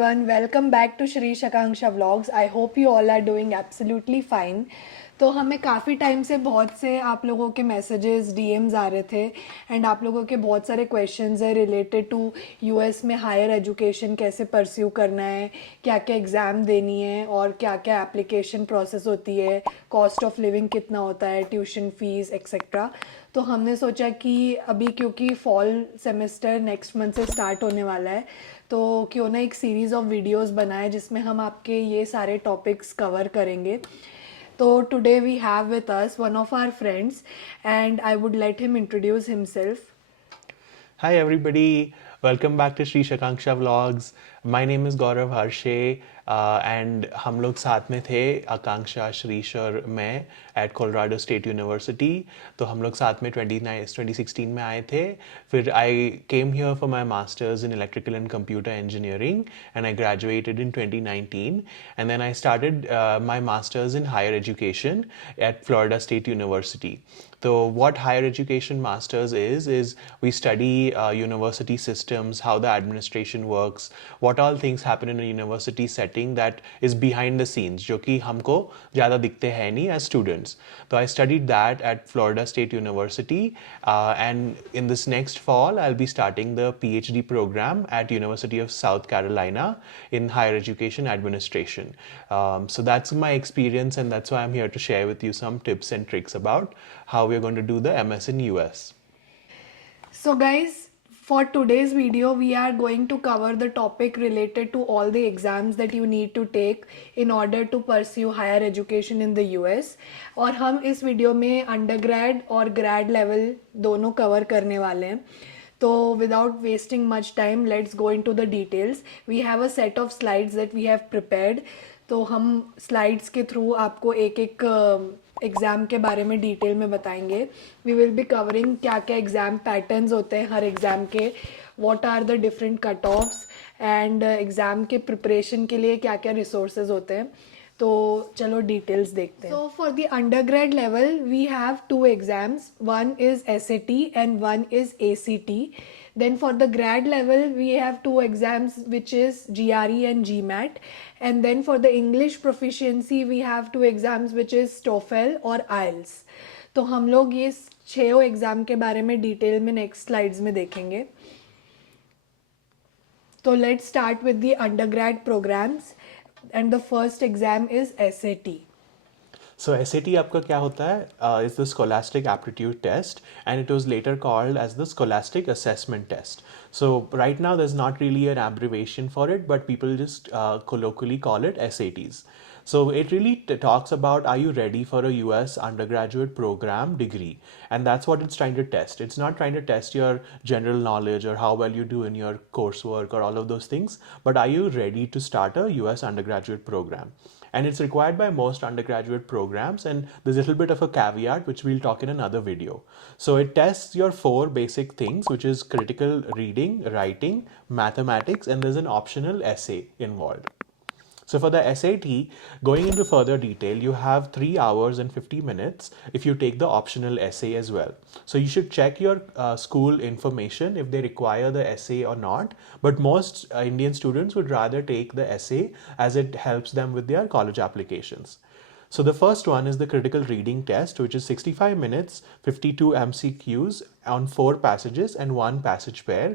everyone, welcome back to Shri Shakanksha Vlogs. I hope you all are doing absolutely fine. तो हमें काफ़ी time से बहुत से आप लोगों के मैसेजेस डीएम्स आ रहे थे एंड आप लोगों के बहुत सारे क्वेश्चंस है रिलेटेड टू यूएस में हायर एजुकेशन कैसे परस्यू करना है, क्या क्या एग्ज़ाम देनी है और क्या क्या एप्लीकेशन प्रोसेस होती है, कॉस्ट ऑफ लिविंग कितना होता है, ट्यूशन फीस एक्सेट्रा. तो हमने सोचा कि अभी क्योंकि फॉल सेमेस्टर नेक्स्ट मंथ से स्टार्ट होने वाला है तो क्यों ना एक सीरीज़ ऑफ वीडियोस बनाए जिसमें हम आपके ये सारे टॉपिक्स कवर करेंगे. तो today we have with us one of our friends and I would let him introduce himself. Hi everybody, welcome back to Sri Shakanksha Vlogs. My name is Gaurav Harshe and हम लोग साथ में थे आकांक्षा श्रीश और मैं at Colorado State University. तो हम लोग साथ में 2016 में आए थे. फिर I came here for my masters in electrical and computer engineering and I graduated in 2019 and then I started my masters in higher education at Florida State University. So what higher education masters is we study university systems, how the administration works, what all things happen in a university setting that is behind the scenes, जो कि हमको ज़्यादा दिखते हैं नहीं as students. So I studied that at Florida State University and in this next fall I'll be starting the PhD program at University of South Carolina in higher education administration. So that's my experience and that's why I'm here to share with you some tips and tricks about how we're going to do the MS in US. So guys, for today's video we are going to cover the topic related to all the exams that you need to take in order to pursue higher education in the US. और हम इस video में undergrad और grade level दोनों cover करने वाले हैं. तो without wasting much time, let's go into the details. We have a set of slides that we have prepared. तो हम स्लाइड्स के थ्रू आपको एक एक एग्ज़ाम के बारे में डिटेल में बताएंगे. वी विल बी कवरिंग क्या क्या एग्ज़ाम पैटर्न्स होते हैं हर एग्ज़ाम के, what are the different cut offs and exam के प्रिपरेशन के लिए क्या क्या रिसोर्सेज होते हैं. तो चलो डिटेल्स देखते हैं. So for the undergrad level we have two exams, one is SAT and one is ACT. Then for the grad level we have two exams which is GRE and GMAT, and then for the English proficiency we have two exams which is TOEFL और IELTS. तो हम लोग ये 6 exam के बारे में detail में next slides में देखेंगे. तो let's start with the undergrad programmes and the first exam is SAT. So SAT आपका क्या होता है? Is the Scholastic Aptitude Test and it was later called as the Scholastic Assessment Test. So right now there's not really an abbreviation for it, but people just colloquially call it SATs. So it really talks about, are you ready for a US undergraduate program degree? And that's what it's trying to test. It's not trying to test your general knowledge or how well you do in your coursework or all of those things, but are you ready to start a US undergraduate program? And it's required by most undergraduate programs, and there's a little bit of a caveat which we'll talk in another video. So it tests your 4 basic things, which is critical reading, writing, mathematics, and there's an optional essay involved. So for the SAT, going into further detail, you have 3 hours and 50 minutes if you take the optional essay as well. So you should check your school information if they require the essay or not. But most Indian students would rather take the essay as it helps them with their college applications. So the first one is the critical reading test, which is 65 minutes, 52 MCQs on 4 passages and 1 passage pair.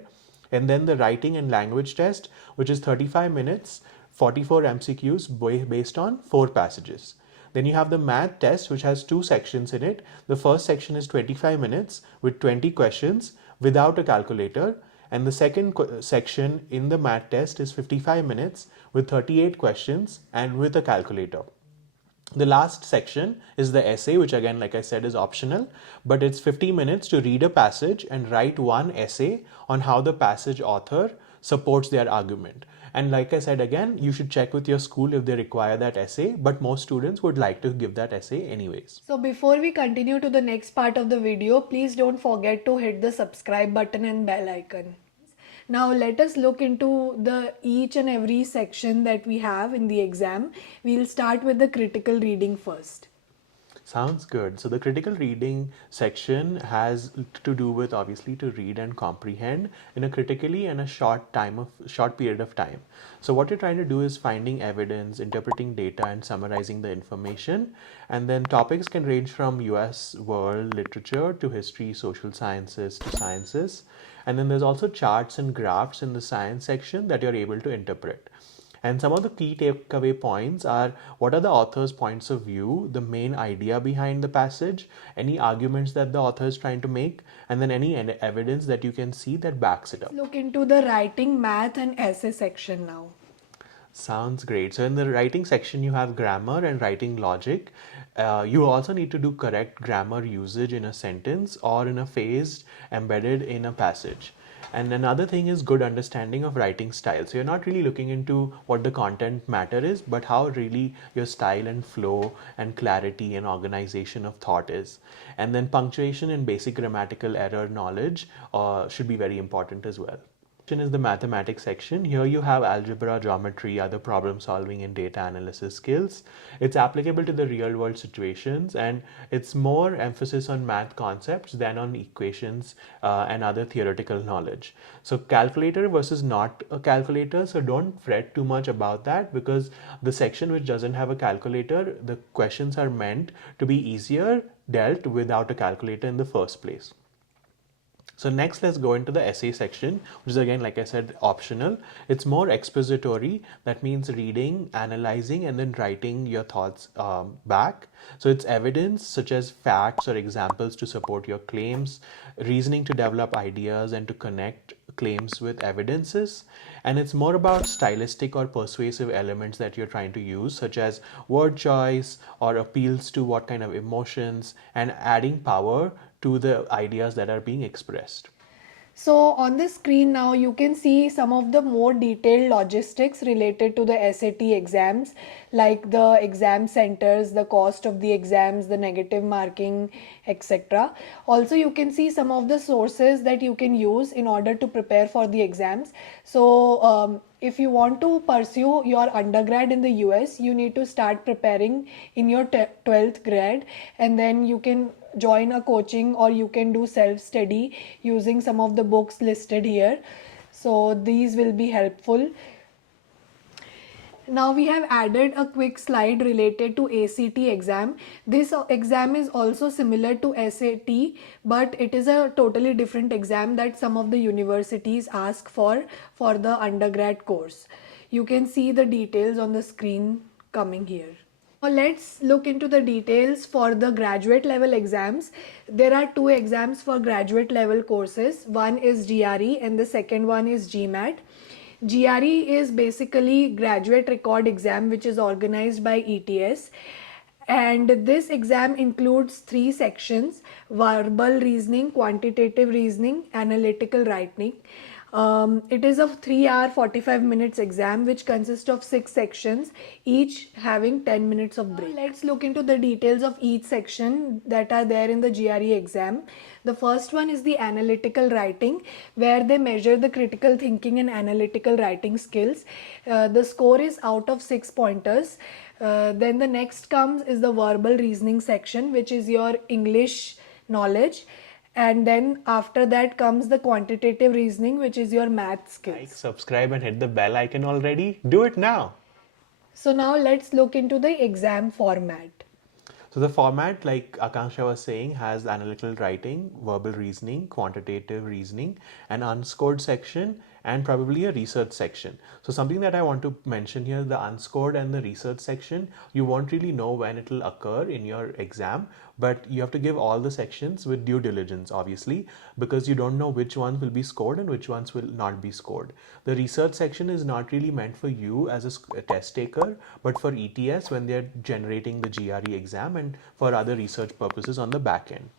And then the writing and language test, which is 35 minutes, 44 MCQs based on 4 passages. Then you have the math test, which has 2 sections in it. The first section is 25 minutes with 20 questions without a calculator. And the second section in the math test is 55 minutes with 38 questions and with a calculator. The last section is the essay, which again, like I said, is optional, but it's 50 minutes to read a passage and write one essay on how the passage author supports their argument. And like I said, again, you should check with your school if they require that essay, but most students would like to give that essay anyways. So before we continue to the next part of the video, please don't forget to hit the subscribe button and bell icon. Now let us look into the each and every section that we have in the exam. We'll start with the critical reading first. Sounds good. So the critical reading section has to do with obviously to read and comprehend in a critically and a short period of time. So what you're trying to do is finding evidence, interpreting data, and summarizing the information. And then topics can range from US world literature to history, social sciences to sciences. And then there's also charts and graphs in the science section that you're able to interpret. And some of the key takeaway points are what are the author's points of view, the main idea behind the passage, any arguments that the author is trying to make, and then any evidence that you can see that backs it up. Look into the writing, math, and essay section now. Sounds great. So in the writing section, you have grammar and writing logic. You also need to do correct grammar usage in a sentence or in a phrase embedded in a passage. And another thing is good understanding of writing style. So you're not really looking into what the content matter is, but how really your style and flow and clarity and organization of thought is. And then punctuation and basic grammatical error knowledge should be very important as well. Is the mathematics section. Here you have algebra, geometry, other problem solving and data analysis skills. It's applicable to the real world situations, and it's more emphasis on math concepts than on equations and other theoretical knowledge. So calculator versus not a calculator, so don't fret too much about that, because the section which doesn't have a calculator, the questions are meant to be easier dealt without a calculator in the first place. So next, let's go into the essay section, which is again, like I said, optional. It's more expository. That means reading, analyzing, and then writing your thoughts back. So it's evidence such as facts or examples to support your claims, reasoning to develop ideas and to connect claims with evidences. And it's more about stylistic or persuasive elements that you're trying to use, such as word choice or appeals to what kind of emotions, and adding power to the ideas that are being expressed. So on the screen now you can see some of the more detailed logistics related to the SAT exams, like the exam centers, the cost of the exams, the negative marking, etc. Also you can see some of the sources that you can use in order to prepare for the exams. So if you want to pursue your undergrad in the US, you need to start preparing in your 12th grade, and then you can join a coaching or you can do self-study using some of the books listed here. So these will be helpful. Now we have added a quick slide related to ACT exam. This exam is also similar to SAT, but it is a totally different exam that some of the universities ask for the undergrad course. You can see the details on the screen coming here. Now let's look into the details for the graduate level exams. There are two exams for graduate level courses. One is GRE and the second one is GMAT. GRE is basically graduate record exam, which is organized by ETS. And this exam includes 3 sections: verbal reasoning, quantitative reasoning, analytical writing. It is a 3-hour 45 minutes exam which consists of 6 sections, each having 10 minutes of break. Let's look into the details of each section that are there in the GRE exam. The first one is the analytical writing, where they measure the critical thinking and analytical writing skills. The score is out of 6 pointers. Then the next comes is the verbal reasoning section, which is your English knowledge. And then after that comes the quantitative reasoning, which is your math skills. Like, subscribe, and hit the bell icon already. Do it now. So now let's look into the exam format. So the format, like Akanksha was saying, has analytical writing, verbal reasoning, quantitative reasoning, an unscored section, and probably a research section. So something that I want to mention here, the unscored and the research section, you won't really know when it will occur in your exam, but you have to give all the sections with due diligence, obviously, because you don't know which ones will be scored and which ones will not be scored. The research section is not really meant for you as a test taker, but for ETS when they're generating the GRE exam and for other research purposes on the back end.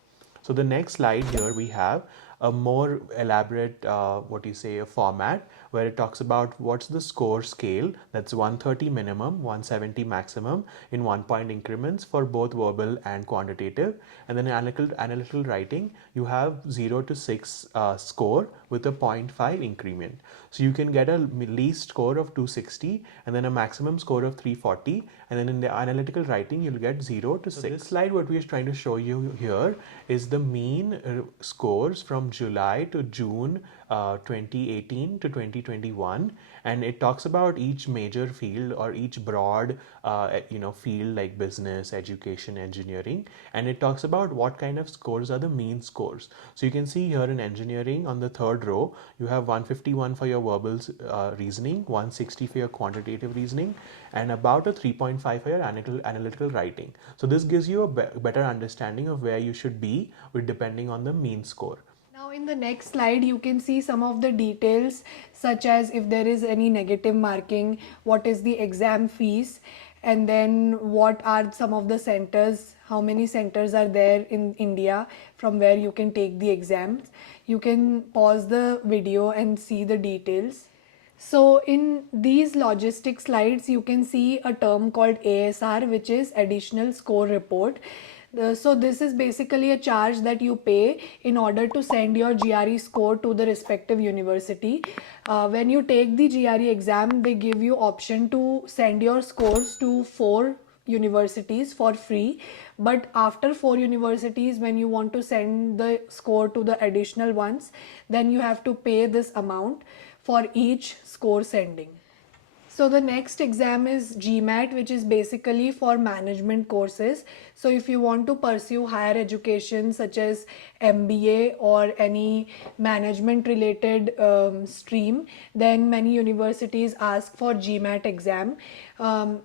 So the next slide here we have a more elaborate, what you say, a format where it talks about what's the score scale. That's 130 minimum, 170 maximum in 1 point increments for both verbal and quantitative. And then in analytical writing, you have 0 to 6 score with a 0.5 increment. So you can get a least score of 260 and then a maximum score of 340. And then in the analytical writing, you'll get 0 to 6. So this slide, what we are trying to show you here is the mean scores from July to June 2018 to 2021, and it talks about each major field or each broad field like business, education, engineering, and it talks about what kind of scores are the mean scores. So you can see here in engineering on the third row you have 151 for your verbal reasoning, 160 for your quantitative reasoning, and about a 3.5 for your analytical writing. So this gives you a better understanding of where you should be with depending on the mean score. Now in the next slide you can see some of the details, such as if there is any negative marking, what is the exam fees, and then what are some of the centers, how many centers are there in India from where you can take the exams. You can pause the video and see the details. So in these logistic slides, you can see a term called ASR, which is Additional Score Report. So this is basically a charge that you pay in order to send your GRE score to the respective university. When you take the GRE exam, they give you option to send your scores to 4 universities for free, but after 4 universities, when you want to send the score to the additional ones, then you have to pay this amount for each score sending. So the next exam is GMAT, which is basically for management courses. So if you want to pursue higher education such as MBA or any management related stream, then many universities ask for GMAT exam.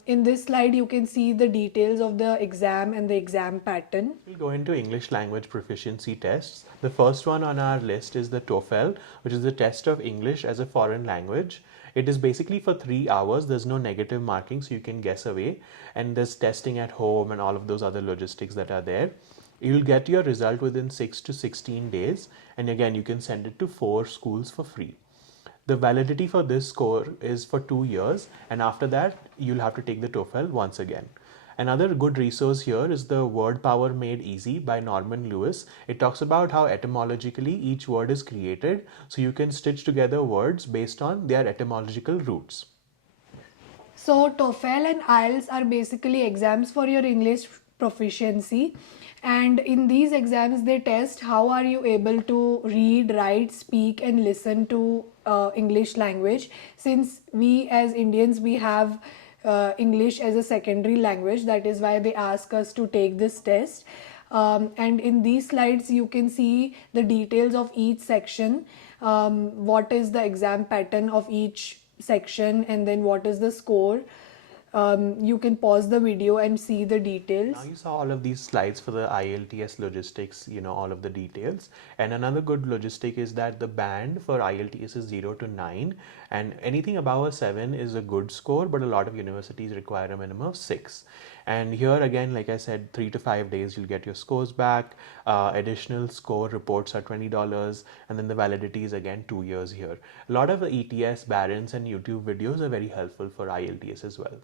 In this slide, you can see the details of the exam and the exam pattern. We'll go into English language proficiency tests. The first one on our list is the TOEFL, which is the test of English as a foreign language. It is basically for 3 hours. There's no negative marking, so you can guess away. And there's testing at home and all of those other logistics that are there. You'll get your result within 6 to 16 days. And again, you can send it to 4 schools for free. The validity for this score is for 2 years. And after that, you'll have to take the TOEFL once again. Another good resource here is the Word Power Made Easy by Norman Lewis. It talks about how etymologically each word is created, so you can stitch together words based on their etymological roots. So TOEFL and IELTS are basically exams for your English proficiency, and in these exams they test how are you able to read, write, speak and listen to English language. Since we as Indians, we have English as a secondary language, that is why they ask us to take this test. And in these slides you can see the details of each section, what is the exam pattern of each section, and then what is the score. You can pause the video and see the details. Now you saw all of these slides for the IELTS logistics, all of the details. And another good logistic is that the band for IELTS is 0 to 9, and anything above a 7 is a good score, but a lot of universities require a minimum of 6. And here again, like I said, 3 to 5 days you'll get your scores back. Additional score reports are $20, and then the validity is again 2 years here. A lot of the ETS, Barron's and YouTube videos are very helpful for IELTS as well.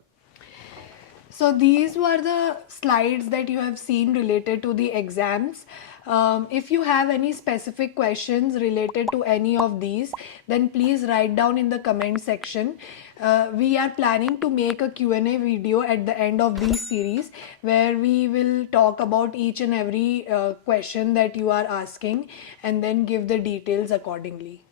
So these were the slides that you have seen related to the exams. If you have any specific questions related to any of these, then please write down in the comment section. We are planning to make a Q&A video at the end of this series, where we will talk about each and every question that you are asking and then give the details accordingly.